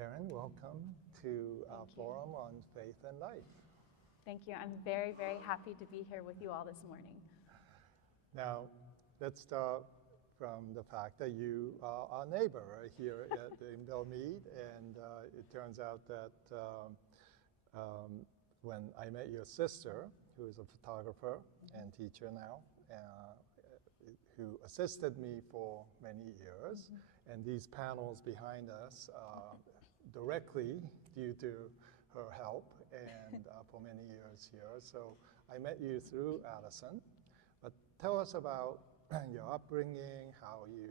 Eryn, welcome to our forum on faith and life. Thank you. I'm very, very happy to be here with you all this morning. Now, let's start from the fact that you are our neighbor right here in Belmead, and it turns out that when I met your sister, who is a photographer and teacher now, who assisted me for many years, and these panels behind us directly due to her help and for many years here. So I met you through Allison, but tell us about your upbringing, how you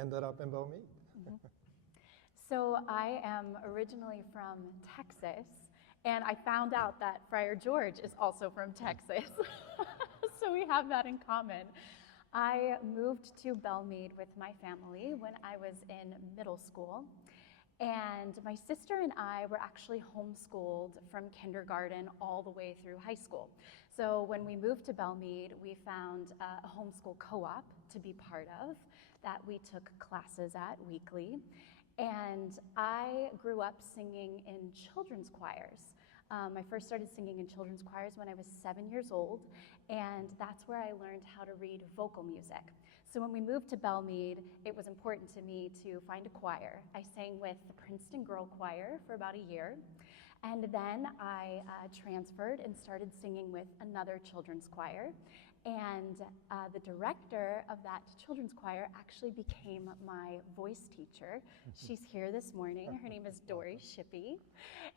ended up in Belmead. So I am originally from Texas, and I found out that Friar George is also from Texas. So we have that in common. I moved to Belmead with my family when I was in middle school. And my sister and I were actually homeschooled from kindergarten all the way through high school. So when we moved to Belmead, we found a homeschool co-op to be part of that we took classes at weekly. And I grew up singing in children's choirs. I first started singing in children's choirs when I was 7 years old, and that's where I learned how to read vocal music. So when we moved to Belmead, it was important to me to find a choir. I sang with the Princeton Girl Choir for about a year, and then I transferred and started singing with another children's choir. And the director of that children's choir actually became my voice teacher. She's here this morning. Her name is Dory Shippey.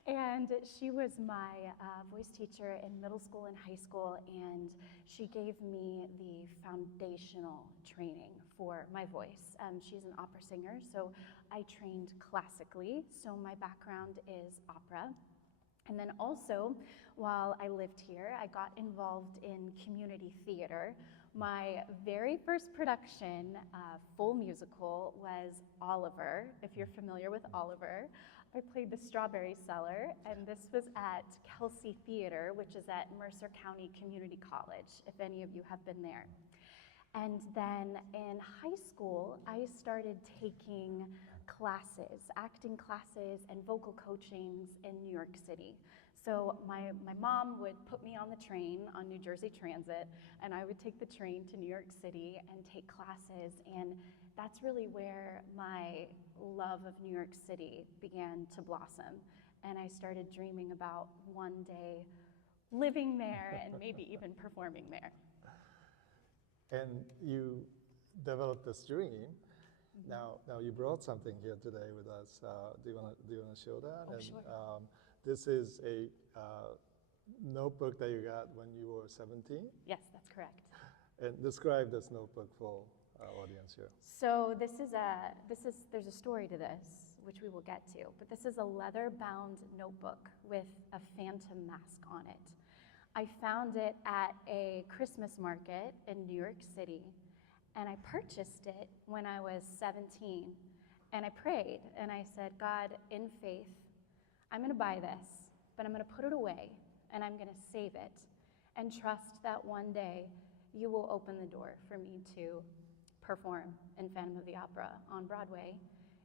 And she was my voice teacher in middle school and high school, and she gave me the foundational training for my voice. She's an opera singer, so I trained classically, so my background is opera. And then also, while I lived here, I got involved in community theater. My very first production, full musical, was Oliver. If you're familiar with Oliver, I played the Strawberry Seller, and this was at Kelsey Theater, which is at Mercer County Community College, if any of you have been there. And then in high school, I started taking classes, acting classes and vocal coachings in New York City. So my mom would put me on the train on New Jersey Transit, and I would take the train to New York City and take classes. And that's really where my love of New York City began to blossom. And I started dreaming about one day living there and maybe even performing there. And you developed this dream. Now you brought something here today with us. Do you want to show that? Oh, sure. This is a notebook that you got when you were 17. Yes, that's correct. And describe this notebook for our audience here. So there's a story to this, which we will get to. But this is a leather-bound notebook with a phantom mask on it. I found it at a Christmas market in New York City, and I purchased it when I was 17. And I prayed, and I said, God, in faith, I'm going to buy this, but I'm going to put it away, and I'm going to save it, and trust that one day you will open the door for me to perform in Phantom of the Opera on Broadway.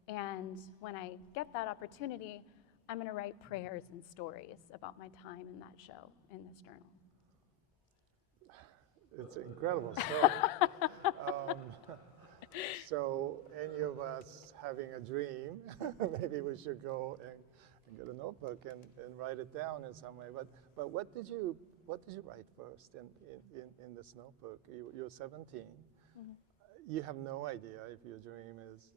And when I get that opportunity, I'm going to write prayers and stories about my time in that show in this journal. It's an incredible story. So any of us having a dream, maybe we should go and get a notebook and write it down in some way. But what did you write first in this notebook? You're 17. Mm-hmm. You have no idea if your dream is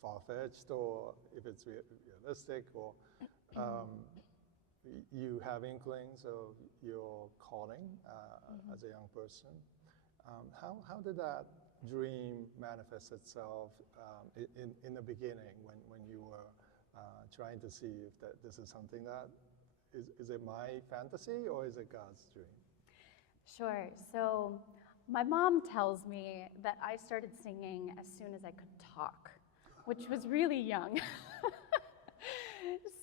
far-fetched or if it's realistic, or you have inklings of your calling as a young person. How did that dream manifest itself in the beginning when you were trying to see if this is something that is it my fantasy or is it God's dream? Sure. So my mom tells me that I started singing as soon as I could talk, which was really young.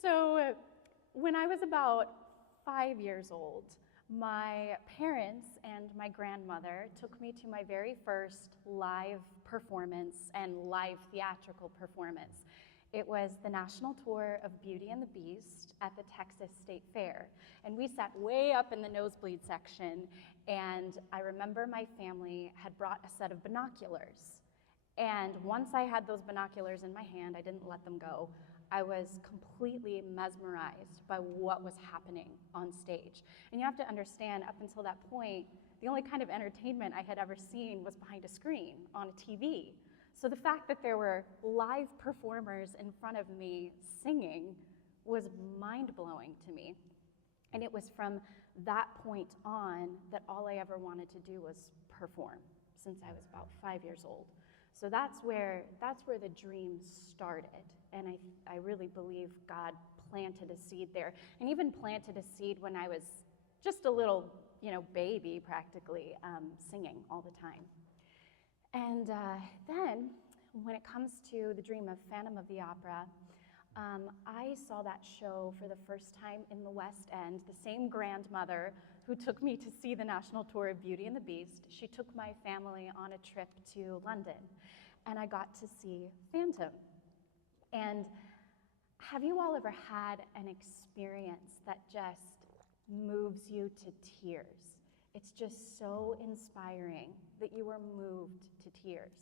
So when I was about 5 years old, my parents and my grandmother took me to my very first live performance and live theatrical performance. It was the national tour of Beauty and the Beast at the Texas State Fair. And we sat way up in the nosebleed section, and I remember my family had brought a set of binoculars. And once I had those binoculars in my hand, I didn't let them go. I was completely mesmerized by what was happening on stage. And you have to understand, up until that point, the only kind of entertainment I had ever seen was behind a screen on a TV. So the fact that there were live performers in front of me singing was mind-blowing to me. And it was from that point on that all I ever wanted to do was perform, since I was about 5 years old. So that's where the dream started. And I really believe God planted a seed there, and even planted a seed when I was just a little, baby practically, singing all the time. And then, when it comes to the dream of Phantom of the Opera, I saw that show for the first time in the West End. The same grandmother who took me to see the national tour of Beauty and the Beast, she took my family on a trip to London, and I got to see Phantom. And have you all ever had an experience that just moves you to tears? It's just so inspiring that you were moved to tears.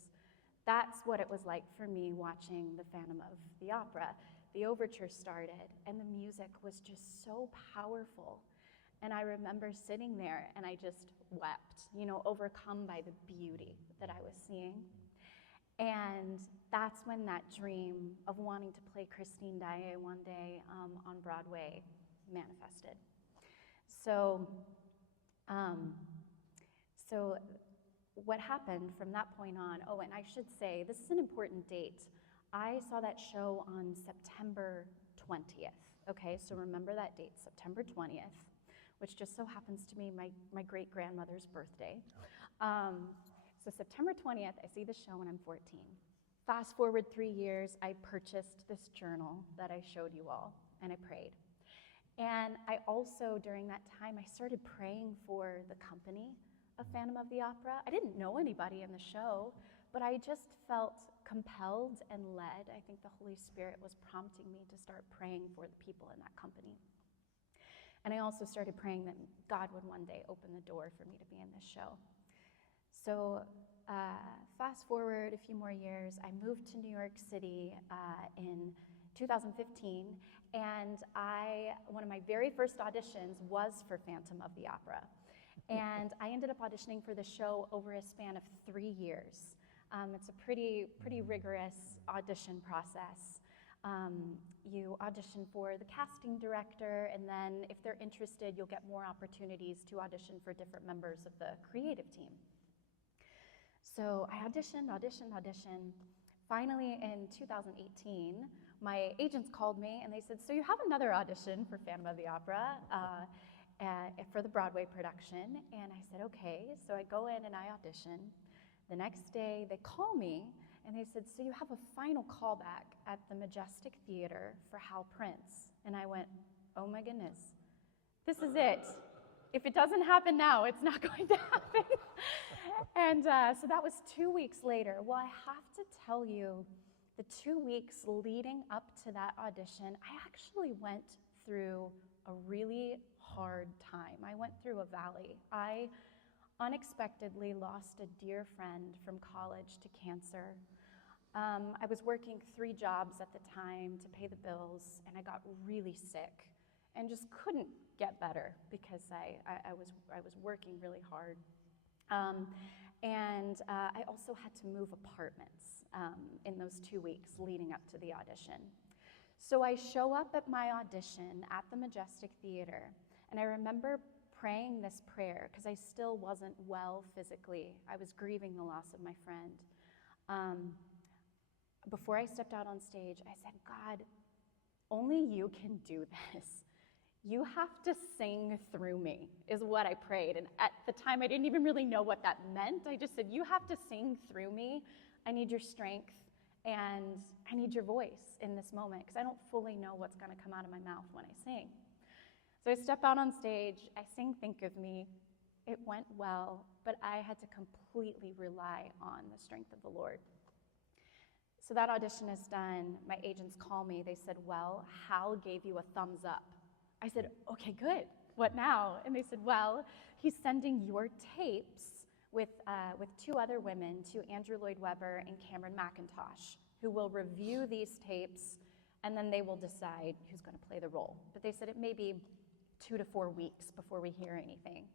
That's what it was like for me watching the Phantom of the Opera. The overture started, and the music was just so powerful. And I remember sitting there, and I just wept, overcome by the beauty that I was seeing. And that's when that dream of wanting to play Christine Daaé one day on Broadway manifested. So what happened from that point on, and I should say, this is an important date. I saw that show on September 20th, okay? So remember that date, September 20th, which just so happens to be my great-grandmother's birthday. So September 20th, I see the show when I'm 14. Fast forward 3 years, I purchased this journal that I showed you all, and I prayed. And I also, during that time, I started praying for the company of Phantom of the Opera. I didn't know anybody in the show, but I just felt compelled and led. I think the Holy Spirit was prompting me to start praying for the people in that company. And I also started praying that God would one day open the door for me to be in this show. So fast forward a few more years, I moved to New York City in 2015, and one of my very first auditions was for Phantom of the Opera. And I ended up auditioning for the show over a span of 3 years. It's a pretty rigorous audition process. You audition for the casting director, and then if they're interested, you'll get more opportunities to audition for different members of the creative team. So I auditioned. Finally, in 2018, my agents called me and they said, so you have another audition for Phantom of the Opera for the Broadway production. And I said, okay. So I go in and I audition. The next day, they call me and they said, so you have a final callback at the Majestic Theatre for Hal Prince. And I went, oh my goodness, this is it. If it doesn't happen now, it's not going to happen. And so that was 2 weeks later. Well, I have to tell you, the 2 weeks leading up to that audition, I actually went through a really hard time. I went through a valley. I unexpectedly lost a dear friend from college to cancer. I was working 3 jobs at the time to pay the bills, and I got really sick and just couldn't get better because I was working really hard. And I also had to move apartments in those 2 weeks leading up to the audition. So I show up at my audition at the Majestic Theatre, and I remember praying this prayer because I still wasn't well physically. I was grieving the loss of my friend. Before I stepped out on stage, I said, God, only you can do this. You have to sing through me, is what I prayed. And at the time, I didn't even really know what that meant. I just said, you have to sing through me. I need your strength, and I need your voice in this moment, because I don't fully know what's going to come out of my mouth when I sing. So I step out on stage, I sing Think of Me. It went well, but I had to completely rely on the strength of the Lord. So that audition is done. My agents call me. They said, well, Hal gave you a thumbs up. I said, okay, good. What now? And they said, well, he's sending your tapes with 2 other women to Andrew Lloyd Webber and Cameron McIntosh, who will review these tapes, and then they will decide who's going to play the role. But they said it may be 2 to 4 weeks before we hear anything.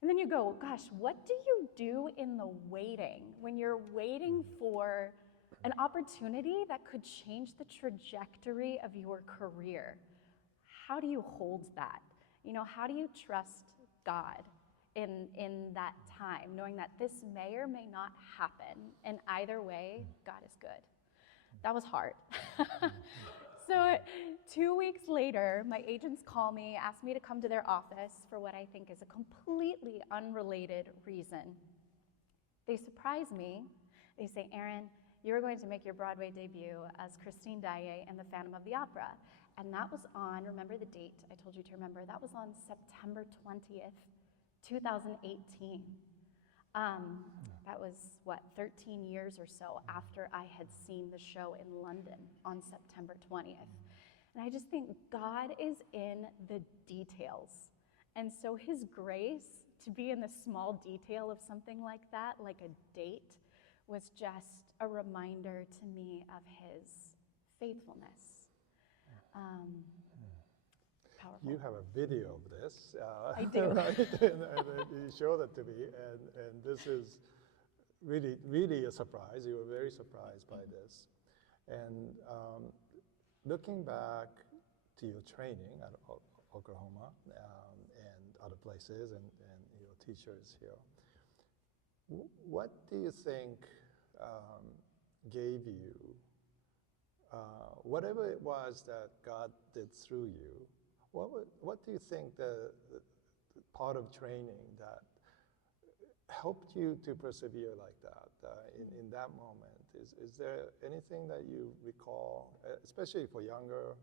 And then you go, gosh, what do you do in the waiting when you're waiting for an opportunity that could change the trajectory of your career? How do you hold that? You know, how do you trust God in that time, knowing that this may or may not happen, and either way, God is good? That was hard. So 2 weeks later, my agents call me, ask me to come to their office for what I think is a completely unrelated reason. They surprise me. They say, Eryn, you're going to make your Broadway debut as Christine Daaé in The Phantom of the Opera. And that was on, remember the date I told you to remember, that was on September 20th, 2018. That was, 13 years or so after I had seen the show in London on September 20th. And I just think God is in the details. And so his grace to be in the small detail of something like that, like a date, was just a reminder to me of his faithfulness. Powerful. You have a video of this. I do. Right? and you showed it to me, and this is really, really a surprise. You were very surprised by this. And looking back to your training at Oklahoma and other places and your teachers here, what do you think gave you, whatever it was that God did through you, what do you think the part of training that helped you to persevere like that in that moment? Is there anything that you recall, especially for younger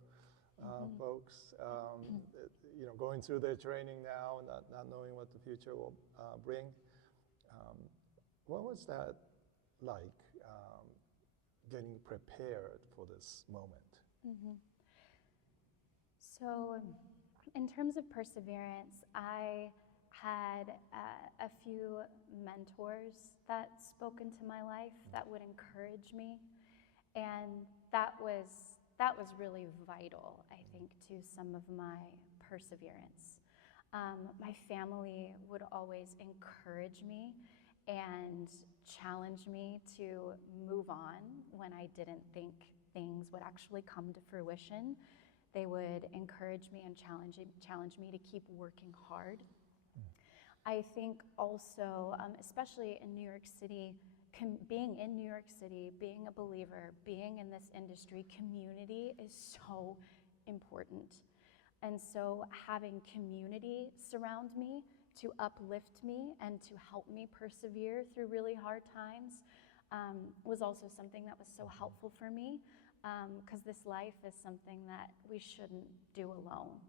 folks, you know, going through their training now and not knowing what the future will bring? What was that like, getting prepared for this moment? Mm-hmm. So in terms of perseverance, I had a few mentors that spoke into my life that would encourage me, and that was really vital, I think, to some of my perseverance. My family would always encourage me and challenge me to move on when I didn't think things would actually come to fruition. They would encourage me and challenge me to keep working hard. I think also, especially in New York City, being in New York City, being a believer, being in this industry, community is so important. And so having community surround me to uplift me and to help me persevere through really hard times was also something that was so helpful for me, because this life is something that we shouldn't do alone.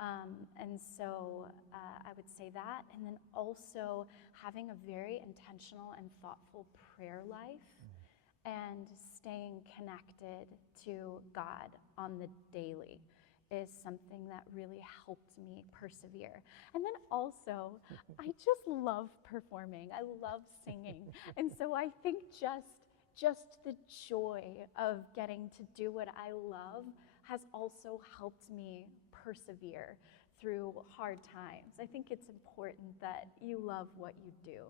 And so I would say that, and then also having a very intentional and thoughtful prayer life and staying connected to God on the daily is something that really helped me persevere. And then also, I just love performing. I love singing. And so I think just the joy of getting to do what I love has also helped me persevere through hard times. I think it's important that you love what you do.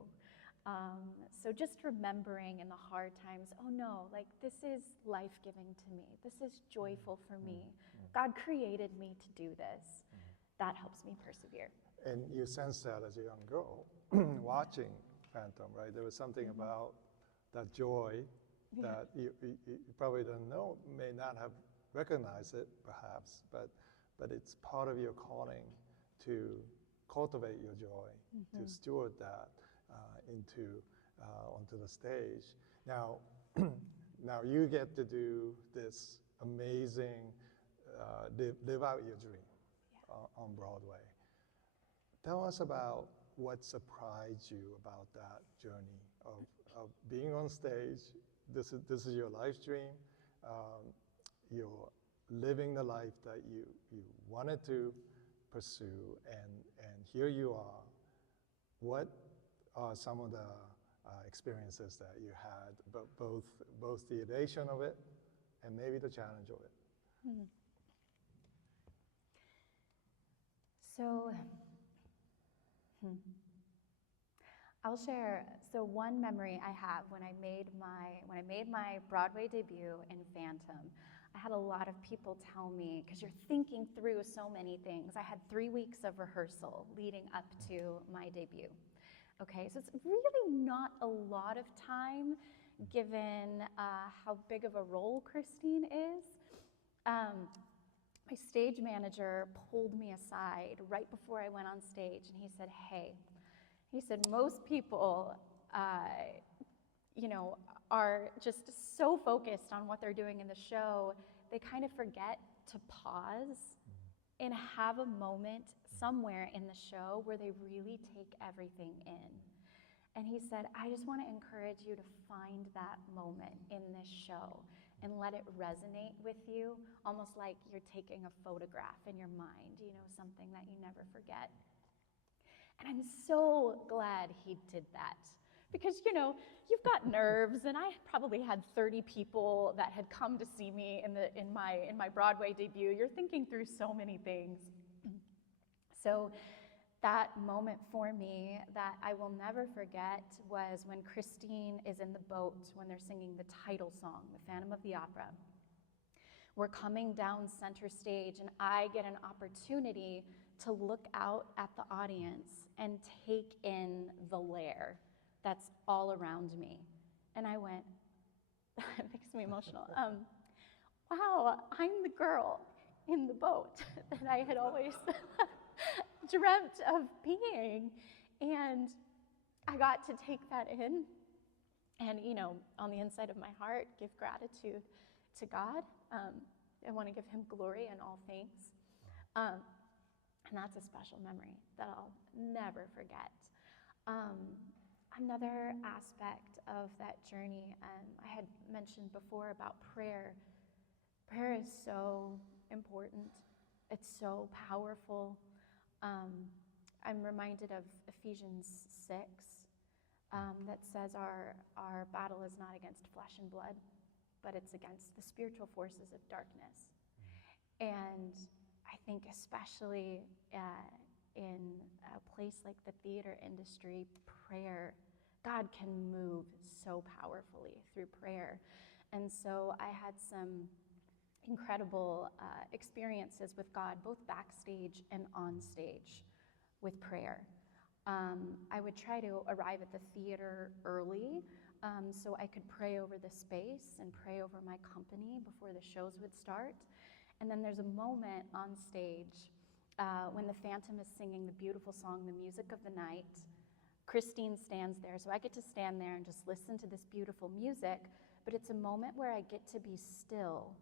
So just remembering in the hard times, oh no, like this is life-giving to me. This is joyful for me. God created me to do this. That helps me persevere. And you sensed that as a young girl, watching Phantom, right? There was something about that joy that you probably don't know, may not have recognized it perhaps, but it's part of your calling to cultivate your joy, to steward that onto the stage. Now, now you get to do this amazing, live out your dream on Broadway. Tell us about what surprised you about that journey of being on stage, this is your life dream. You're living the life that you wanted to pursue, and here you are. What are some of the experiences that you had, but both the elation of it and maybe the challenge of it? Hmm. So, I'll share. So one memory I have when I made my Broadway debut in Phantom, I had a lot of people tell me, because you're thinking through so many things. I had 3 weeks of rehearsal leading up to my debut. Okay, so it's really not a lot of time given how big of a role Christine is. My stage manager pulled me aside right before I went on stage, and he said, "Hey," he said, "most people, are just so focused on what they're doing in the show, they kind of forget to pause and have a moment somewhere in the show where they really take everything in." And he said, "I just want to encourage you to find that moment in this show and let it resonate with you, almost like you're taking a photograph in your mind, something that you never forget." And I'm so glad he did that. Because, you've got nerves, and I probably had 30 people that had come to see me in my Broadway debut. You're thinking through so many things. So that moment for me that I will never forget was when Christine is in the boat when they're singing the title song, The Phantom of the Opera. We're coming down center stage, and I get an opportunity to look out at the audience and take in the lair that's all around me. And I went, it makes me emotional, wow, I'm the girl in the boat that I had always dreamt of being. And I got to take that in and, on the inside of my heart, give gratitude to God. I want to give him glory in all things. And that's a special memory that I'll never forget. Another aspect of that journey, I had mentioned before about prayer. Prayer is so important. It's so powerful. I'm reminded of Ephesians 6 that says our battle is not against flesh and blood, but it's against the spiritual forces of darkness. And I think especially in a place like the theater industry, prayer, God can move so powerfully through prayer. And so I had some incredible experiences with God, both backstage and on stage with prayer. I would try to arrive at the theater early so I could pray over the space and pray over my company before the shows would start. And then there's a moment on stage when the Phantom is singing the beautiful song, The Music of the Night. Christine stands there, so I get to stand there and just listen to this beautiful music, but it's a moment where I get to be still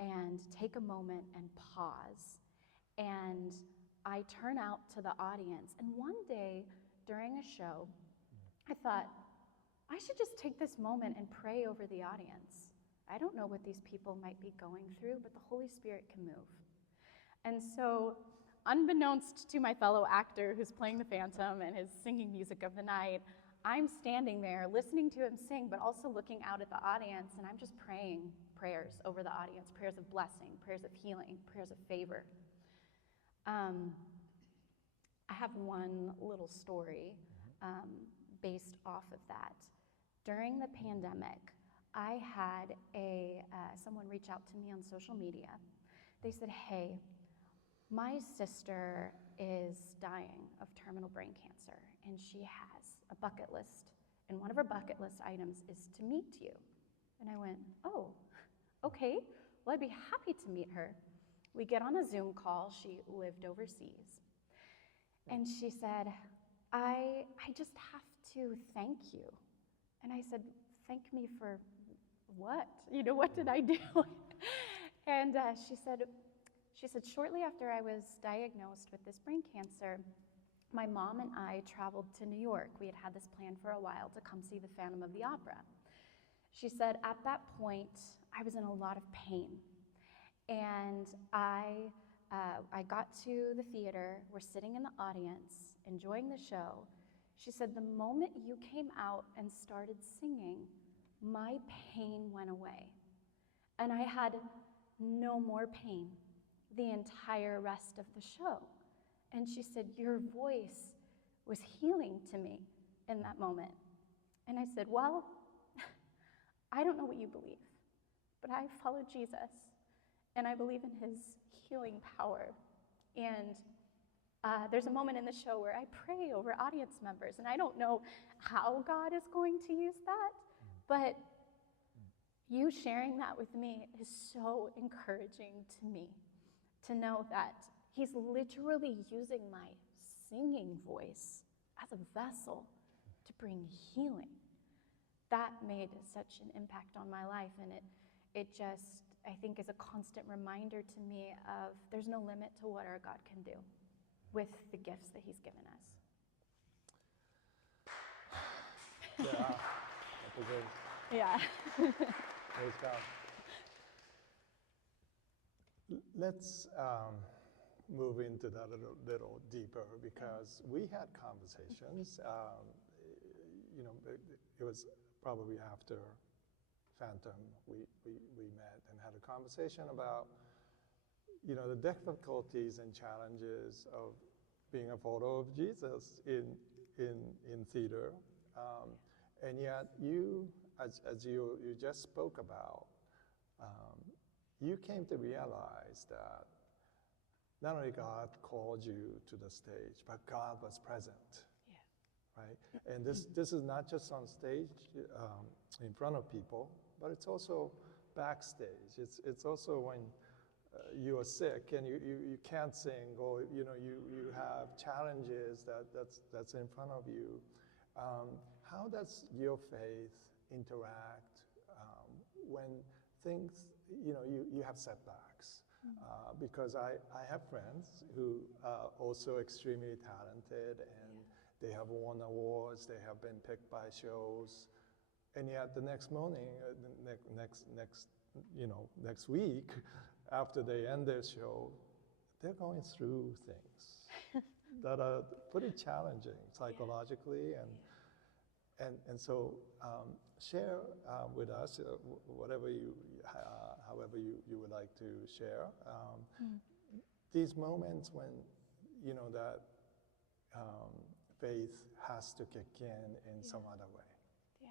and take a moment and pause. And I turn out to the audience. And one day during a show, I thought, I should just take this moment and pray over the audience. I don't know what these people might be going through, but the Holy Spirit can move. And so, unbeknownst to my fellow actor who's playing the Phantom and is singing Music of the Night, I'm standing there listening to him sing, but also looking out at the audience, and I'm just praying prayers over the audience, prayers of blessing, prayers of healing, prayers of favor. I have one little story based off of that. During the pandemic, I had someone reach out to me on social media. They said, "Hey, my sister is dying of terminal brain cancer, and she has a bucket list, and one of her bucket list items is to meet you." And I went, "Oh, okay, well, I'd be happy to meet her." We get on a Zoom call. She lived overseas. And she said, I just have to thank you. And I said, "Thank me for what? What did I do?" And she said, "Shortly after I was diagnosed with this brain cancer, my mom and I traveled to New York. We had had this plan for a while to come see the Phantom of the Opera." She said, at that point, I was in a lot of pain. And I got to the theater, we're sitting in the audience, enjoying the show. She said, the moment you came out and started singing, my pain went away. And I had no more pain the entire rest of the show. And she said, your voice was healing to me in that moment. And I said, well, I don't know what you believe, but I follow Jesus, and I believe in his healing power. And there's a moment in the show where I pray over audience members, and I don't know how God is going to use that, but you sharing that with me is so encouraging to me, to know that he's literally using my singing voice as a vessel to bring healing. That made such an impact on my life, and it just, I think, is a constant reminder to me of there's no limit to what our God can do with the gifts that he's given us. Yeah, that's a great. Yeah. Praise God. Let's move into that a little deeper, because we had conversations. It was probably after Phantom we met and had a conversation about the difficulties and challenges of being a follower of Jesus in theater, and yet you, as you just spoke about, you came to realize that not only God called you to the stage, but God was present. Right? And this is not just on stage in front of people, but it's also backstage. It's also when you are sick and you can't sing, or you have challenges that's in front of you. How does your faith interact when things, you have setbacks? Because I have friends who are also extremely talented, and they have won awards, they have been picked by shows, and yet the next morning, next week, after they end their show, they're going through things that are pretty challenging psychologically, and so share with us whatever however you would like to share these moments when that faith has to kick in some other way. Yeah,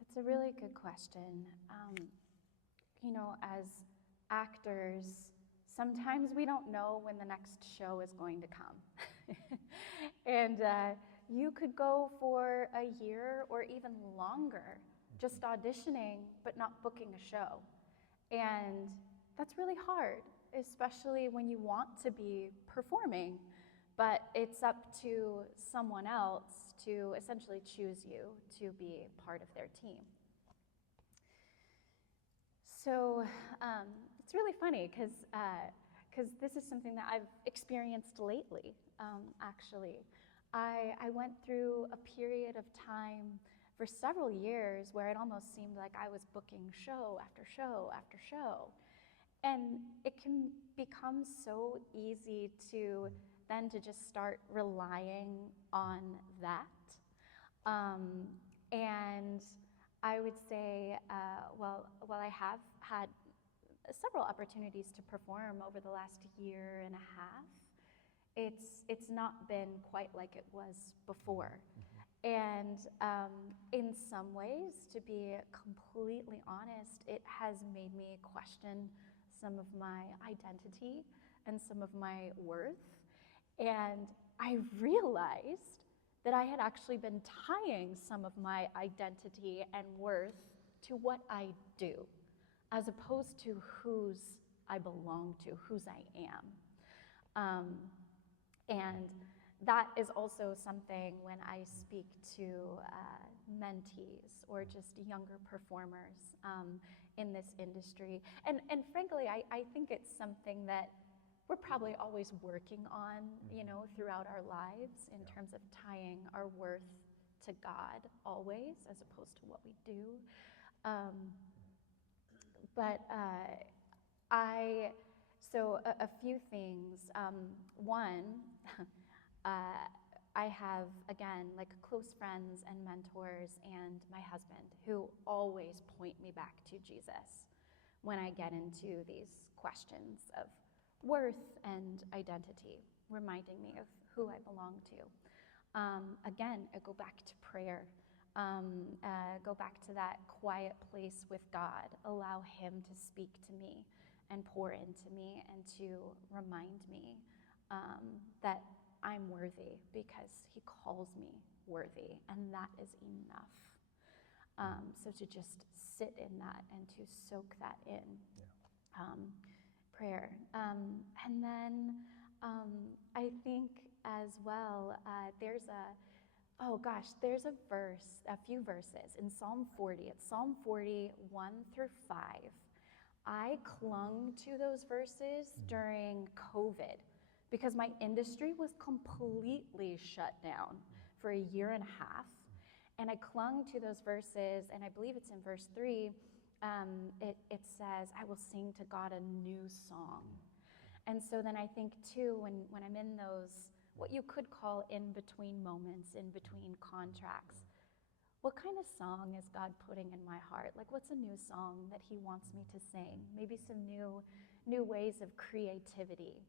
that's a really good question. As actors, sometimes we don't know when the next show is going to come. And you could go for a year or even longer just auditioning but not booking a show. And that's really hard, especially when you want to be performing, but it's up to someone else to essentially choose you to be part of their team. So it's really funny because this is something that I've experienced lately, actually. I went through a period of time for several years where it almost seemed like I was booking show after show after show. And it can become so easy to then to just start relying on that. And I would say, well, I have had several opportunities to perform over the last year and a half. It's not been quite like it was before. And in some ways, to be completely honest, it has made me question some of my identity and some of my worth. And I realized that I had actually been tying some of my identity and worth to what I do, as opposed to whose I belong to, whose I am. And that is also something when I speak to mentees or just younger performers in this industry. And frankly, I think it's something that we're probably always working on, throughout our lives in terms of tying our worth to God always, as opposed to what we do. So a few things. One, I have, again, like close friends and mentors and my husband who always point me back to Jesus when I get into these questions of worth and identity, reminding me of who I belong to. Again, I go back to prayer, go back to that quiet place with God, allow Him to speak to me and pour into me and to remind me that I'm worthy because He calls me worthy, and that is enough. So to just sit in that and to soak that in. Prayer. And then I think as well, there's a few verses in Psalm 40. It's Psalm 40, 1 through 5. I clung to those verses during COVID because my industry was completely shut down for a year and a half. And I clung to those verses, and I believe it's in verse 3, it says, I will sing to God a new song. And so then I think too, when I'm in those, what you could call in-between moments, in-between contracts, what kind of song is God putting in my heart? Like, what's a new song that He wants me to sing? Maybe some new ways of creativity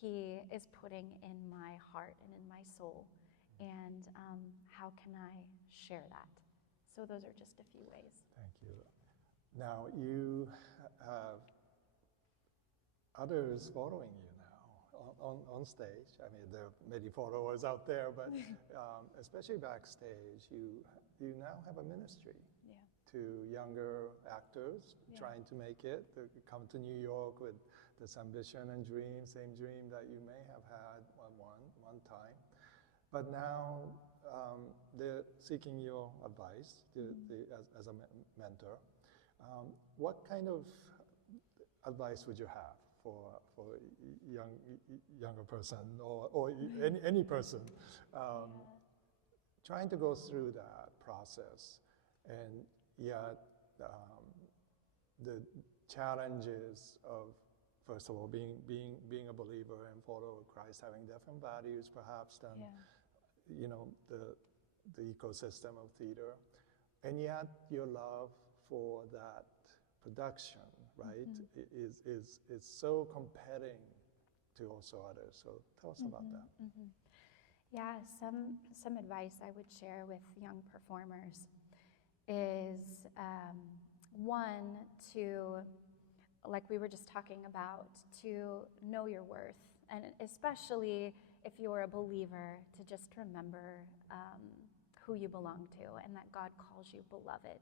He is putting in my heart and in my soul. And how can I share that? So those are just a few ways. Thank you. Now you have others following you now on stage. I mean, there are many followers out there, but especially backstage, you now have a ministry to younger actors trying to make it, to come to New York with this ambition and dream, same dream that you may have had one time. But now they're seeking your advice as a mentor. What kind of advice would you have for a younger person or any person trying to go through that process, and yet the challenges of, first of all, being a believer and follower of Christ, having different values perhaps than the ecosystem of theater, and yet your love for that production, right, is so compelling to also others. So tell us about that. Yeah, some advice I would share with young performers is one, to, like we were just talking about, to know your worth, and especially if you're a believer, to just remember who you belong to and that God calls you beloved.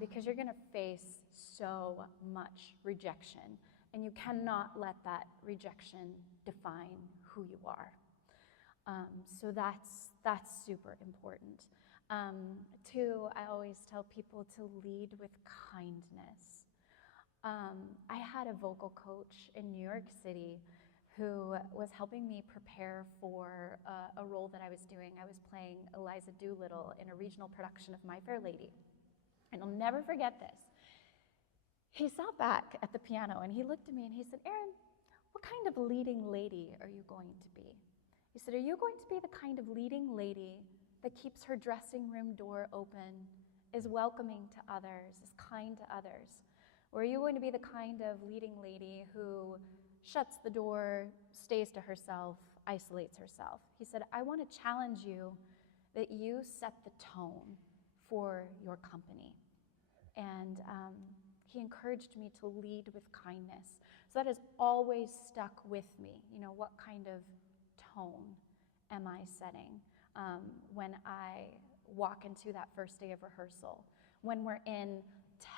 Because you're going to face so much rejection, and you cannot let that rejection define who you are. So that's super important. Two, I always tell people to lead with kindness. I had a vocal coach in New York City who was helping me prepare for a role that I was doing. I was playing Eliza Doolittle in a regional production of My Fair Lady. And I'll never forget this. He sat back at the piano and he looked at me and he said, Eryn, what kind of leading lady are you going to be? He said, are you going to be the kind of leading lady that keeps her dressing room door open, is welcoming to others, is kind to others? Or are you going to be the kind of leading lady who shuts the door, stays to herself, isolates herself? He said, I want to challenge you that you set the tone for your company. And he encouraged me to lead with kindness. So that has always stuck with me. You know, what kind of tone am I setting when I walk into that first day of rehearsal? When we're in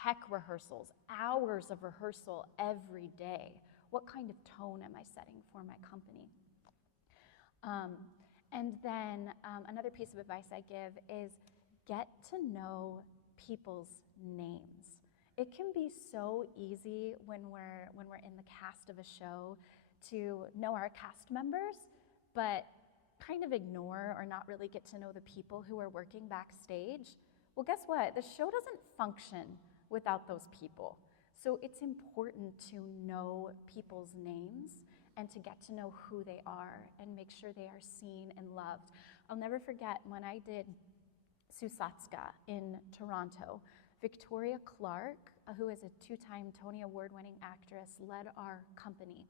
tech rehearsals, hours of rehearsal every day, what kind of tone am I setting for my company? And then another piece of advice I give is get to know people's names. It can be so easy when we're in the cast of a show to know our cast members, but kind of ignore or not really get to know the people who are working backstage, well, guess what? The show doesn't function without those people. So it's important to know people's names and to get to know who they are and make sure they are seen and loved. I'll never forget when I did Sousatzka in Toronto, Victoria Clark, who is a 2-time Tony Award-winning actress, led our company.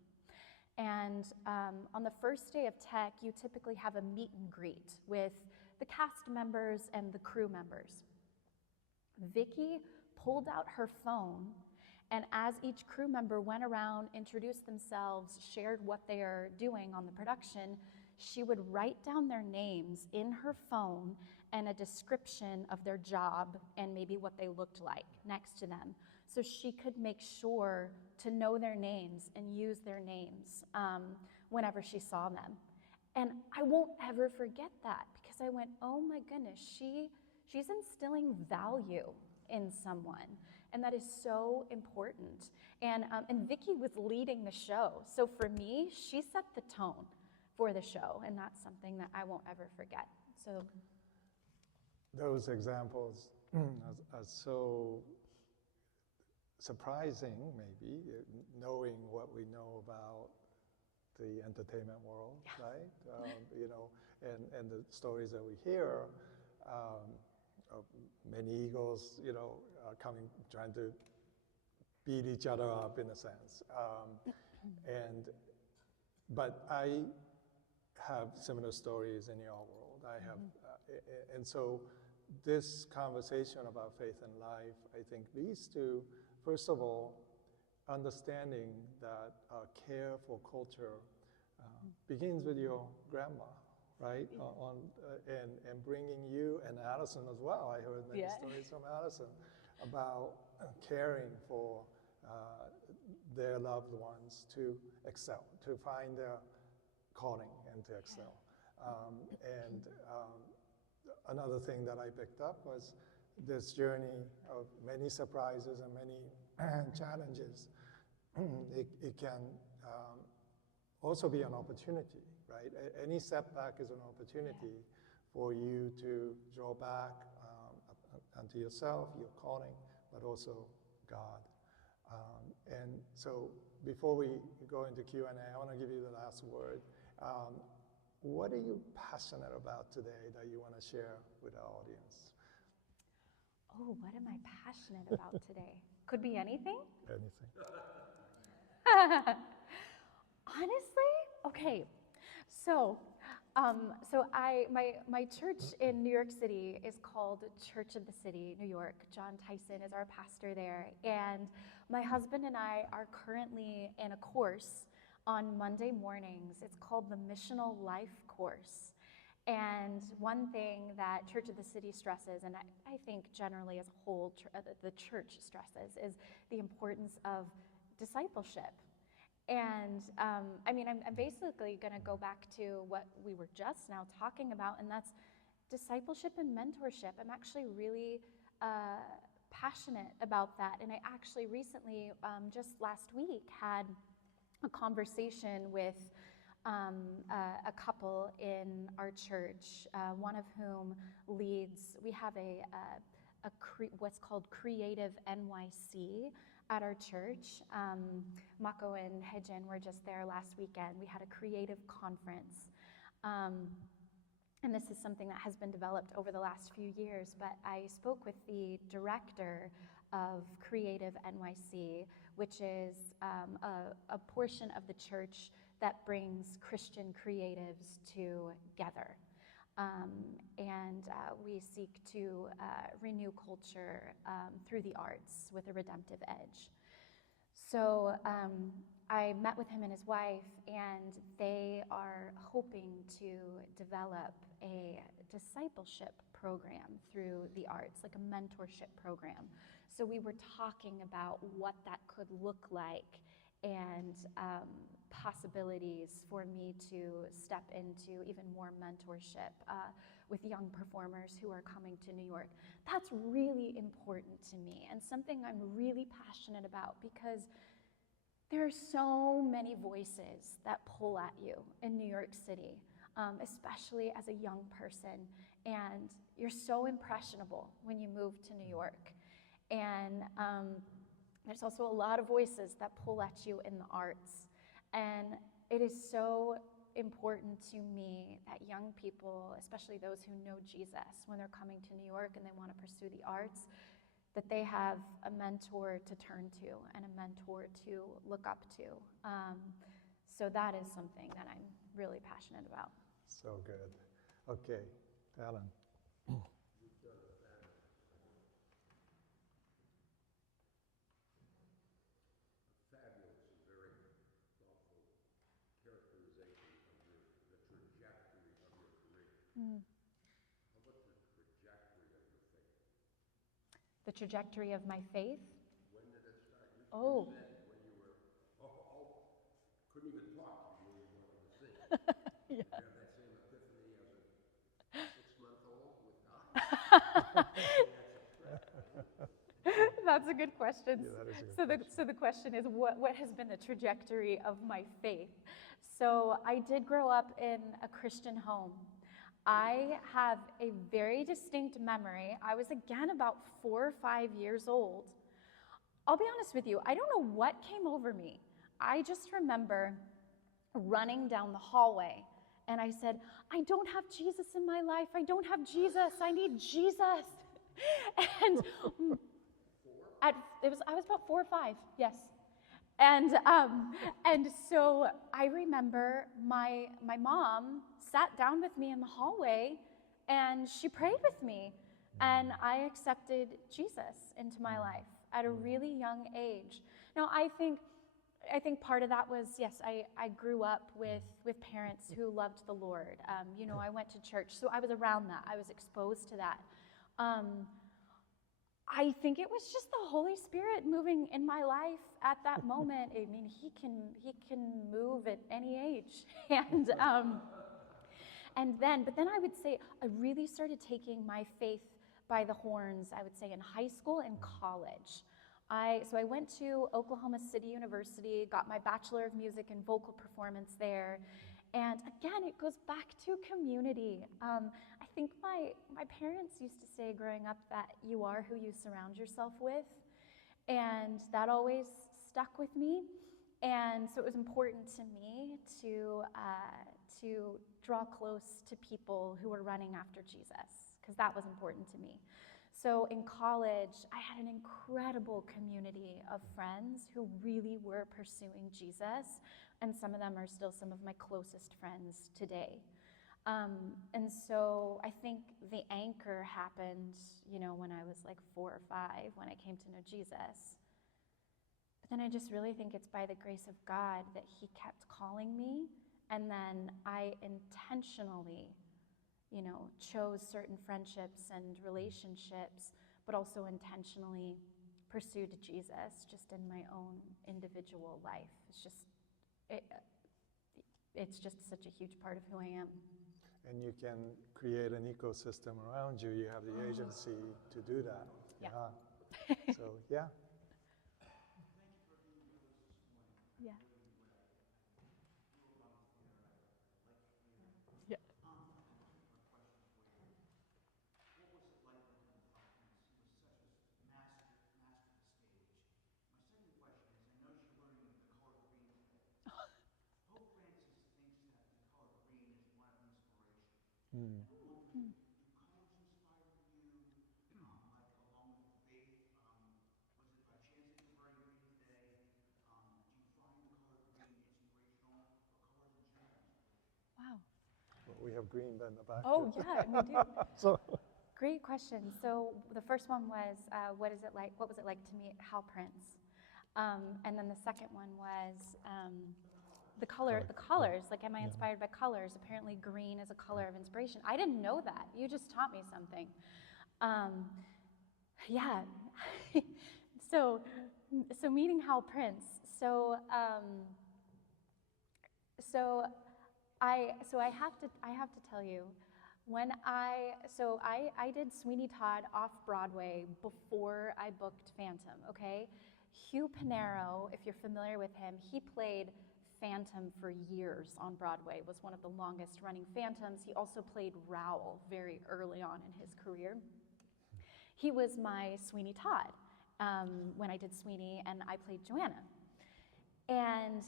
And on the first day of tech, you typically have a meet and greet with the cast members and the crew members. Vicky pulled out her phone, and as each crew member went around, introduced themselves, shared what they are doing on the production, she would write down their names in her phone and a description of their job and maybe what they looked like next to them. So she could make sure to know their names and use their names whenever she saw them. And I won't ever forget that, because I went, oh my goodness, she's instilling value in someone. And that is so important. And Vicky was leading the show. So for me, she set the tone for the show, and that's something that I won't ever forget. So those examples are so surprising, maybe, knowing what we know about the entertainment world, right? You know, and the stories that we hear of many egos, you know, trying to beat each other up in a sense. But I have similar stories in your world. I have, and so this conversation about faith and life, I think, leads to, first of all, understanding that care for culture begins with your grandma, right? And bringing you and Allison as well. I heard many stories from Allison about caring for their loved ones to excel, to find their calling and to excel. Another thing that I picked up was this journey of many surprises and many challenges. It can also be an opportunity, right? Any setback is an opportunity for you to draw back unto yourself, your calling, but also God. And so before we go into Q&A, I want to give you the last word. What are you passionate about today that you want to share with our audience? Oh, what am I passionate about today? Could be anything? Anything. Honestly? Okay. So my church in New York City is called Church of the City, New York. John Tyson is our pastor there. And my husband and I are currently in a course on Monday mornings. It's called the Missional Life Course. And one thing that Church of the City stresses, and I think generally as a whole the church stresses, is the importance of discipleship. And I mean, I'm basically going to go back to what we were just now talking about, and that's discipleship and mentorship. I'm actually really passionate about that. And I actually recently, just last week, had a conversation with a couple in our church, one of whom leads, we have what's called Creative NYC at our church. Mako and Hejin were just there last weekend. We had a creative conference. And this is something that has been developed over the last few years, but I spoke with the director of Creative NYC, which is a portion of the church that brings Christian creatives together. And we seek to renew culture through the arts with a redemptive edge. So I met with him and his wife, and they are hoping to develop a discipleship program through the arts, like a mentorship program. So we were talking about what that could look like and possibilities for me to step into even more mentorship with young performers who are coming to New York. That's really important to me and something I'm really passionate about, because there are so many voices that pull at you in New York City. especially as a young person. And you're so impressionable when you move to New York. And there's also a lot of voices that pull at you in the arts. And it is so important to me that young people, especially those who know Jesus, when they're coming to New York and they want to pursue the arts, that they have a mentor to turn to and a mentor to look up to. So that is something that I'm really passionate about. So good. Okay, Alan. The trajectory of my faith? When did it start? You Oh. said when you were, couldn't even talk, you really wanted to sing. Yeah. Did you have that same epiphany as a 6-month-old with God? That's a good question. Yeah, that is a good question. So the question is, what has been the trajectory of my faith? So I did grow up in a Christian home. I have a very distinct memory. I was again about 4 or 5 years old. I'll be honest with you, I don't know what came over me. I just remember running down the hallway and I said, I don't have Jesus in my life. I don't have Jesus. I need Jesus. And I was about 4 or 5, yes. And so I remember my mom sat down with me in the hallway and she prayed with me, and I accepted Jesus into my life at a really young age. Now I think part of that was, yes, I grew up with parents who loved the Lord. I went to church, so I was around that. I was exposed to that. I think it was just the Holy Spirit moving in my life at that moment. I mean, he can move at any age, but then I would say I really started taking my faith by the horns, I would say, in high school and college. So I went to Oklahoma City University, got my Bachelor of Music and Vocal Performance there. And again, it goes back to community. I think my parents used to say growing up that you are who you surround yourself with. And that always stuck with me. And so it was important to me to draw close to people who were running after Jesus, because that was important to me. So in college, I had an incredible community of friends who really were pursuing Jesus, and some of them are still some of my closest friends today. And so I think the anchor happened, when I was like 4 or 5, when I came to know Jesus. But then I just really think it's by the grace of God that he kept calling me, and then I intentionally chose certain friendships and relationships, but also intentionally pursued Jesus just in my own individual life. It's just such a huge part of who I am. And you can create an ecosystem around you. You have the agency to do that. Yeah. So, yeah. Yeah. And one thing, do colors inspire you, like along with faith? Was it by chance that you're wearing green today? Do you find the color green inspirational, or colors in general inspirational? Wow. Well, we have green in the back. Oh, too. yeah, we do. So, Great question. So the first one was, what was it like to meet Hal Prince? And then the second one was the colors. Like, am I inspired by colors? Apparently green is a color of inspiration. I didn't know that. You just taught me something. Yeah. So meeting Hal Prince. So I have to tell you, when I did Sweeney Todd Off-Broadway before I booked Phantom, okay? Hugh Pinero, if you're familiar with him, he played Phantom for years on Broadway, was one of the longest running Phantoms. He also played Raoul very early on in his career. He was my Sweeney Todd when I did Sweeney, and I played Joanna. And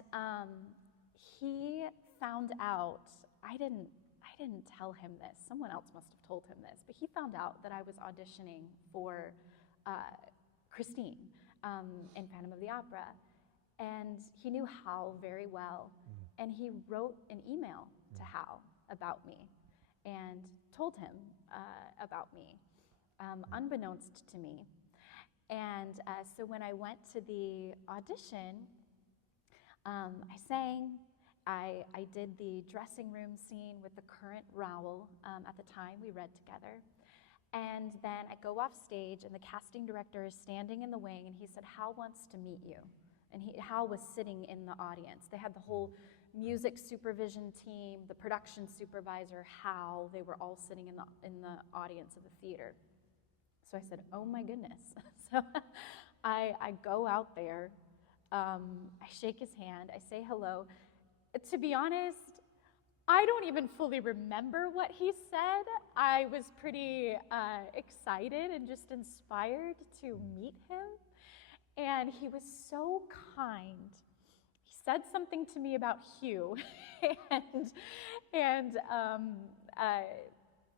he found out, I didn't tell him this, someone else must have told him this, but he found out that I was auditioning for Christine in Phantom of the Opera. And he knew Hal very well, and he wrote an email to Hal about me and told him about me, unbeknownst to me. And so when I went to the audition, I sang, I did the dressing room scene with the current Raoul at the time, we read together. And then I go off stage, and the casting director is standing in the wing, and he said, Hal wants to meet you. And Hal was sitting in the audience. They had the whole music supervision team, the production supervisor, Hal, they were all sitting in the audience of the theater. So I said, oh my goodness. So I go out there, I shake his hand, I say hello. To be honest, I don't even fully remember what he said. I was pretty excited and just inspired to meet him. And he was so kind. He said something to me about Hugh and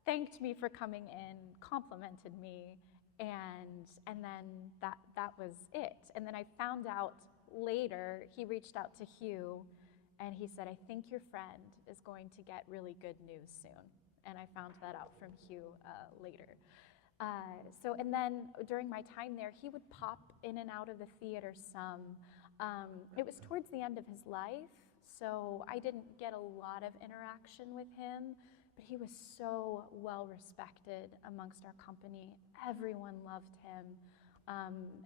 thanked me for coming in, complimented me, and then that was it. And then I found out later, he reached out to Hugh, and he said, I think your friend is going to get really good news soon. And I found that out from Hugh later. And then during my time there, he would pop in and out of the theater some. It was towards the end of his life, so I didn't get a lot of interaction with him, but he was so well respected amongst our company. Everyone loved him,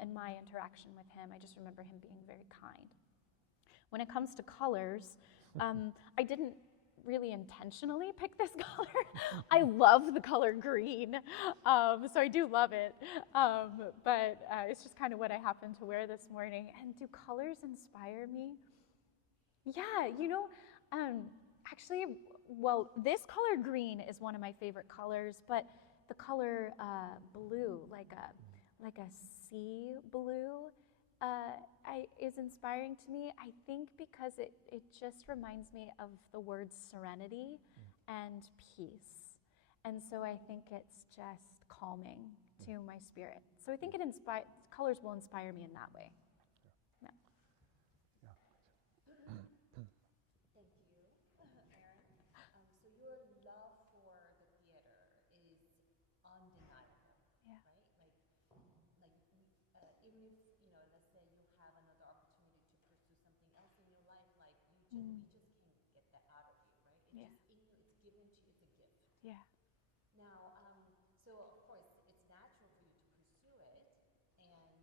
and my interaction with him, I just remember him being very kind. When it comes to colors, I didn't really intentionally pick this color. I love the color green, so I do love it, but it's just kind of what I happened to wear this morning. And do colors inspire me? Yeah, actually, well, this color green is one of my favorite colors, but the color blue, like a sea blue, is inspiring to me, I think because it just reminds me of the words serenity and peace. And so I think it's just calming to my spirit. So I think colors will inspire me in that way. Yeah. Thank you, Eryn. So your love for the theater is undeniable, Yeah. right? Even if, let's say you have another opportunity to pursue something else in your life, we just can't get that out of you, right? It's Yeah. just in you, it's given to you, it's a gift. Yeah. Now, so of course, it's natural for you to pursue it and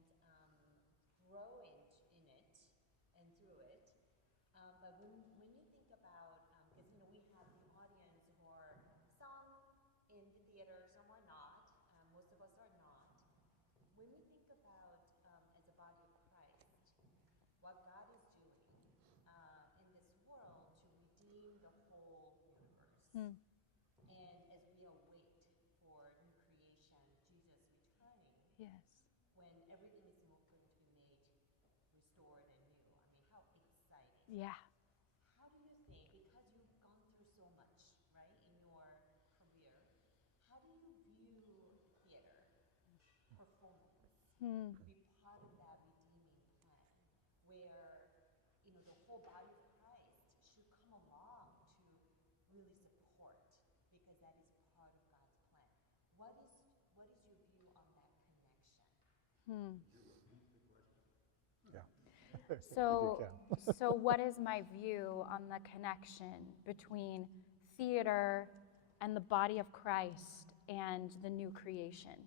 grow in it and through it. But when you think about, because we have the audience who are some in the theater, some are not. Most of us are not. When we think about as a body of Christ, what God is doing in this world to redeem the whole universe. And as we await for new creation, Jesus returning, Yes. when everything is going to be made restored and new. I mean, how exciting. Yeah. How do you think, because you've gone through so much, right, in your career, how do you view theater, performance, to be part of that redeeming plan, where, the whole body of Christ should come along to really support, because that is part of God's plan. What is your view on that connection? Yeah. So, If you can. so what is my view on the connection between theater and the body of Christ and the new creation?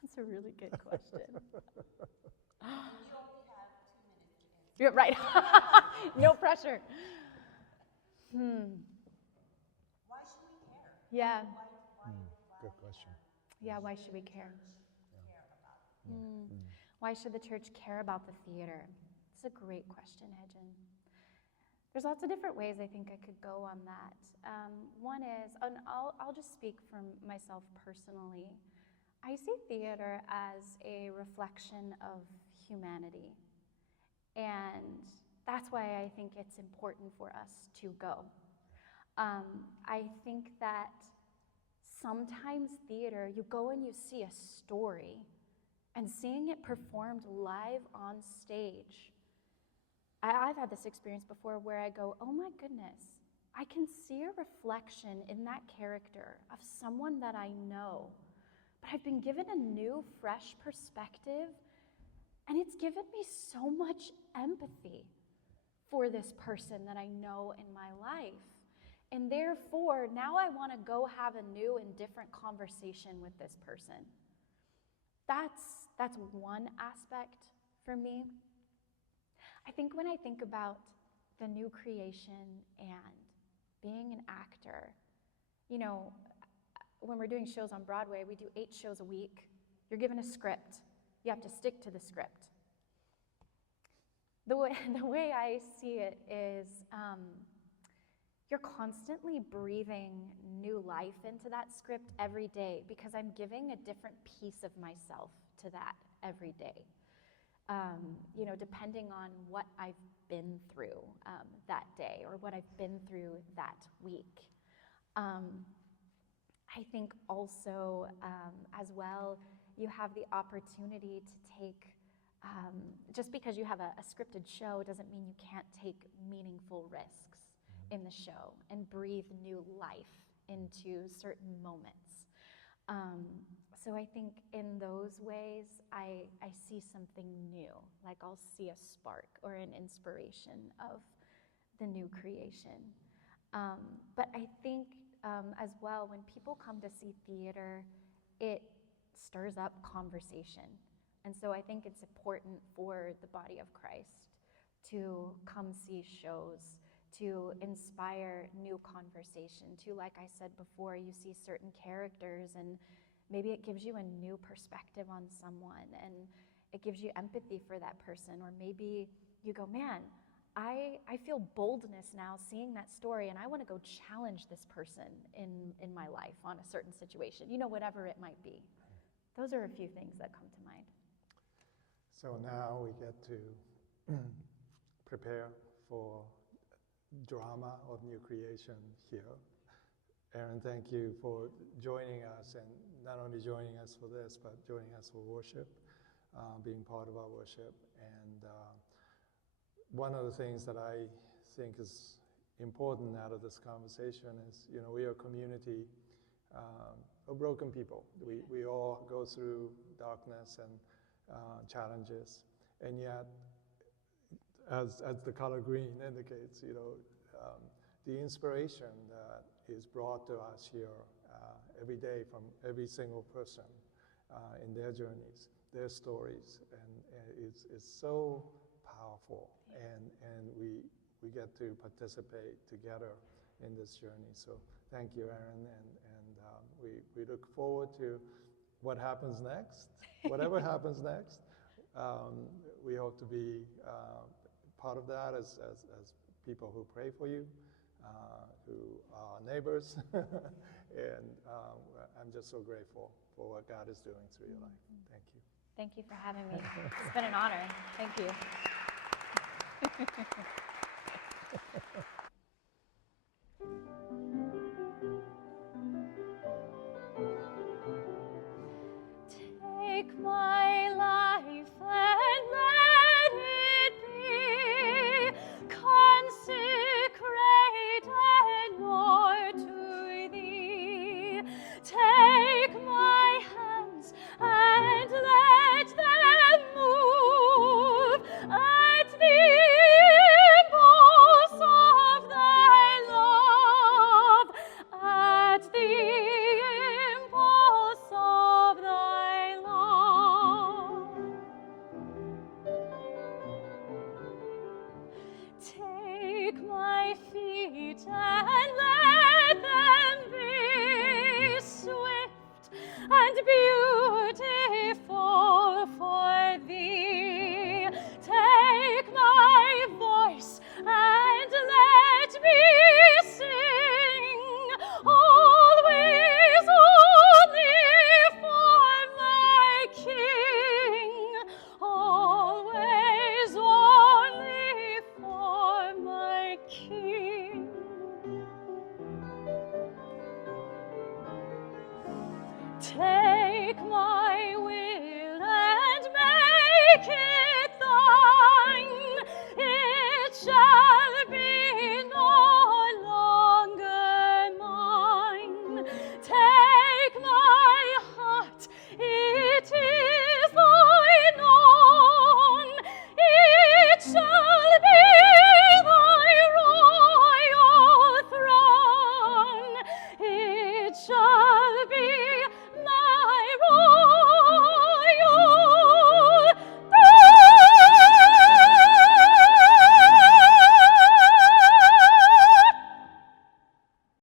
That's a really good question. And you only have 2 minutes to answer. You're right. No pressure. Why should we care? Yeah. Why Good question. Yeah, why should we care? care about it? Why should the church care about the theater? It's a great question, Hedgen. There's lots of different ways I think I could go on that. One is, and I'll just speak for myself personally, I see theater as a reflection of humanity. And that's why I think it's important for us to go. I think that sometimes theater, you go and you see a story, and seeing it performed live on stage, I've had this experience before where I go, oh my goodness, I can see a reflection in that character of someone that I know, but I've been given a new, fresh perspective, and it's given me so much empathy for this person that I know in my life. And therefore, now I want to go have a new and different conversation with this person. That's one aspect for me. I think when I think about the new creation and being an actor, you know, when we're doing shows on Broadway, we do 8 shows a week. You're given a script. You have to stick to the script. The way I see it is you're constantly breathing new life into that script every day because I'm giving a different piece of myself to that every day. You know, depending on what I've been through that day or what I've been through that week. I think also, as well, you have the opportunity to take, just because you have a scripted show doesn't mean you can't take meaningful risks in the show and breathe new life into certain moments. So I think in those ways, I see something new, like I'll see a spark or an inspiration of the new creation. But I think as well, when people come to see theater, it stirs up conversation. And so I think it's important for the body of Christ to come see shows, to inspire new conversation, to, like I said before, you see certain characters and maybe it gives you a new perspective on someone and it gives you empathy for that person. Or maybe you go, man, I feel boldness now seeing that story and I want to go challenge this person in my life on a certain situation, you know, whatever it might be. Those are a few things that come to mind. So now we get to prepare for drama of new creation here. Eryn, thank you for joining us, and not only joining us for this, but joining us for worship, being part of our worship. And one of the things that I think is important out of this conversation is, you know, we are a community of broken people. We all go through darkness and challenges, and yet, as the color green indicates, you know, the inspiration that is brought to us here every day from every single person in their journeys, their stories, and it's so powerful, and we get to participate together in this journey. So thank you, Eryn, and we look forward to what happens next, whatever happens next. We hope to be part of that as people who pray for you, who are neighbors, and I'm just so grateful for what God is doing through your life. Thank you. Thank you for having me. It's been an honor. Thank you.